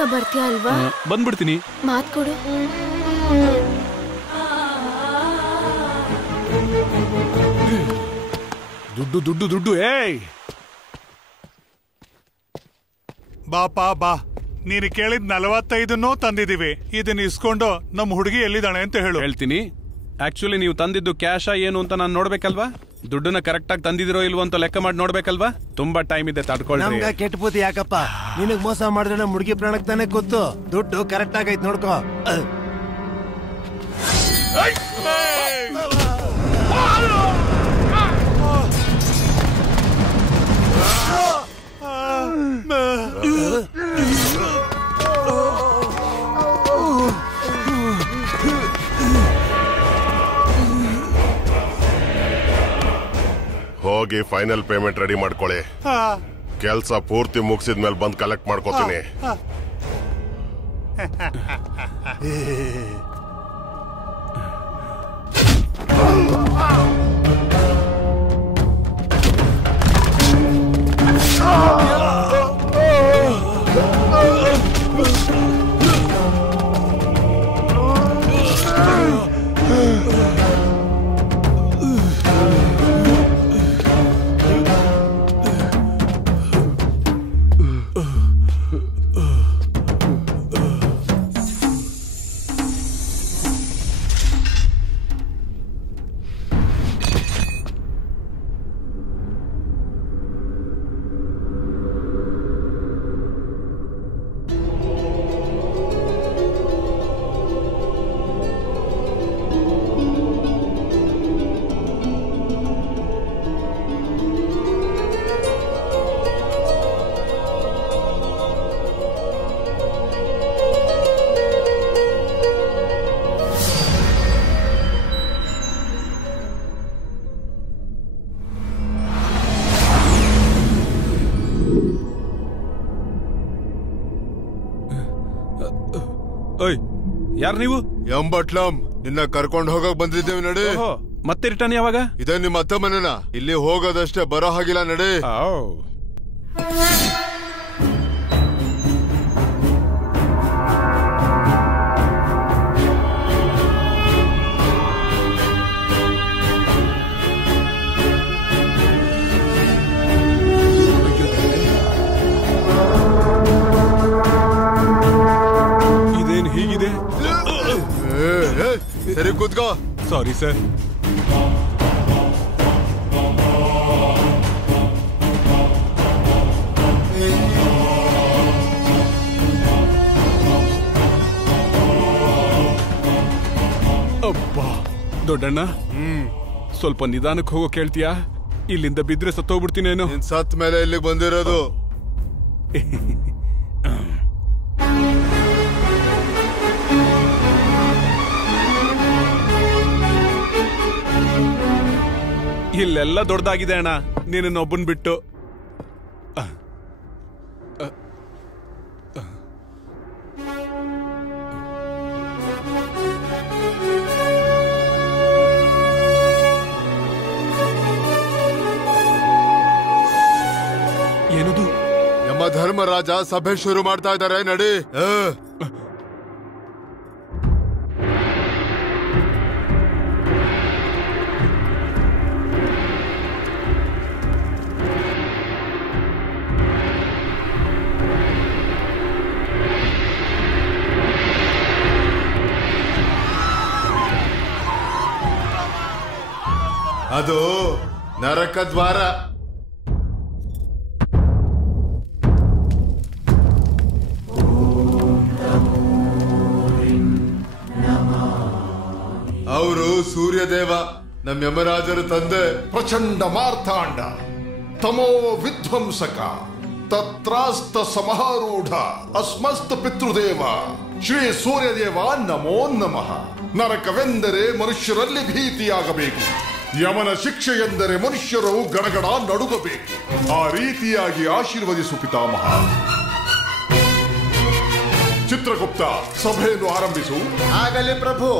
ಬೇಗ ಬರ್ತೀಯ ಅಲ್ವಾ? ಬಂದ್ಬಿಡ್ತೀನಿ. ಮಾತ್ ಕೊಡು. ದುಡ್ಡು ದುಡ್ಡು ದುಡ್ಡು. ಏಯ್ ಬಾಪಾ ಬಾ, ನೀನು ಕೇಳಿದ್ 45 ತಂದಿದೀವಿ. ಇದನ್ನ ಇಸ್ಕೊಂಡು ನಮ್ಮ ಹುಡುಗಿ ಎಲ್ಲಿದ್ದಾಳೆ ಅಂತ ಹೇಳು. ಹೇಳ್ತೀನಿ. ಆಕ್ಚುಲಿ ನೀವು ತಂದಿದ್ದು ಕ್ಯಾಶಾ ಏನು ಅಂತ ನಾನು ನೋಡ್ಬೇಕಲ್ವಾ? ದುಡ್ಡನ್ನ ಕರೆಕ್ಟ್ ಆಗಿ ತಂದಿದಿರೋ ಇಲ್ವೋ ಅಂತ ಲೆಕ್ಕ ಮಾಡಿ ನೋಡ್ಬೇಕಲ್ವಾ? ತುಂಬಾ ಟೈಮ್ ಇದೆ, ತಡ್ಕೊಳ್ಳಿ. ನಮ್ಗ ಕೆಟ್ಟ ಬುದ್ಧಿ ಯಾಕಪ್ಪ? ನಿನಗ್ ಮೋಸ ಮಾಡಿದ್ರೆ ನಮ್ಮ ಹುಡುಗಿ ಪ್ರಾಣಕ್ ತಾನೇ ಗೊತ್ತು. ದುಡ್ಡು ಕರೆಕ್ಟ್ ಆಗೈತ್ ನೋಡ್ಕೋ. ಹೋಗಿ ಫೈನಲ್ ಪೇಮೆಂಟ್ ರೆಡಿ ಮಾಡ್ಕೊಳ್ಳಿ. ಕೆಲ್ಸ ಪೂರ್ತಿ ಮುಗಿಸಿದ್ಮೇಲೆ ಬಂದು ಕಲೆಕ್ಟ್ ಮಾಡ್ಕೋತೀನಿ. ಯಾರು ನೀವು? ಎಂಬಟ್ಲಂ, ನಿನ್ನ ಕರ್ಕೊಂಡು ಹೋಗಕ್ ಬಂದಿದ್ದೇವೆ ನಡಿ. ಮತ್ತೆ ರಿಟರ್ನ್ ಯಾವಾಗ? ಇದೇ ನಿಮ್ಮ ಅತ್ತೆ ಮನೆನ, ಇಲ್ಲಿ ಹೋಗೋದಷ್ಟೇ, ಬರೋ ಹಾಗಿಲ್ಲ ನಡಿ. ಸರಿ ಕೂತ್ಕೋ. Sorry sir. ಅಬ್ಬಾ ದೊಡ್ಡಣ್ಣ, ಸ್ವಲ್ಪ ನಿಧಾನಕ್ಕೆ ಹೋಗೋ ಕೇಳ್ತೀಯಾ? ಇಲ್ಲಿಂದ ಬಿದ್ರೆ ಸತ್ತೋಗ್ಬಿಡ್ತೀನೇನು. ಸತ್ ಮೇಲೆ ಇಲ್ಲಿಗೆ ಬಂದಿರೋದು. ಇಲ್ಲೆಲ್ಲ ದೊಡ್ಡದಾಗಿದೆ ಅಣ್ಣ, ನೀನನ್ನೊಬ್ಬನ್ ಬಿಟ್ಟು. ಏನದು? ಯಮ ಧರ್ಮರಾಜ ಸಭೆ ಶುರು ಮಾಡ್ತಾ ಇದ್ದಾರೆ, ನಡಿ. ಅದು ನರಕ ದ್ವಾರ. ಅವರು ಸೂರ್ಯದೇವ, ನಮ್ಮ ಯಮರಾಜರ ತಂದೆ. ಪ್ರಚಂಡ ಮಾರ್ತಾಂಡ, ತಮೋ ವಿಧ್ವಂಸಕ, ತತ್ರಾಸ್ತ ಸಮಹಾರೂಢ ಅಸ್ಮಸ್ತ ಪಿತೃದೇವ ಶ್ರೀ ಸೂರ್ಯದೇವ ನಮೋ ನಮಃ. ನರಕವೆಂದರೆ ಮನುಷ್ಯರಲ್ಲಿ ಭೀತಿಯಾಗಬೇಕು, ಯಮನ ಶಿಕ್ಷೆ ಎಂದರೆ ಮನುಷ್ಯರು ಗಡಗಡ ನಡುಗಬೇಕು. ಆ ರೀತಿಯಾಗಿ ಆಶೀರ್ವದಿಸು ಪಿತಾಮಹ. ಚಿತ್ರಗುಪ್ತ, ಸಭೆಯನ್ನು ಆರಂಭಿಸು. ಆಗಲಿ ಪ್ರಭು.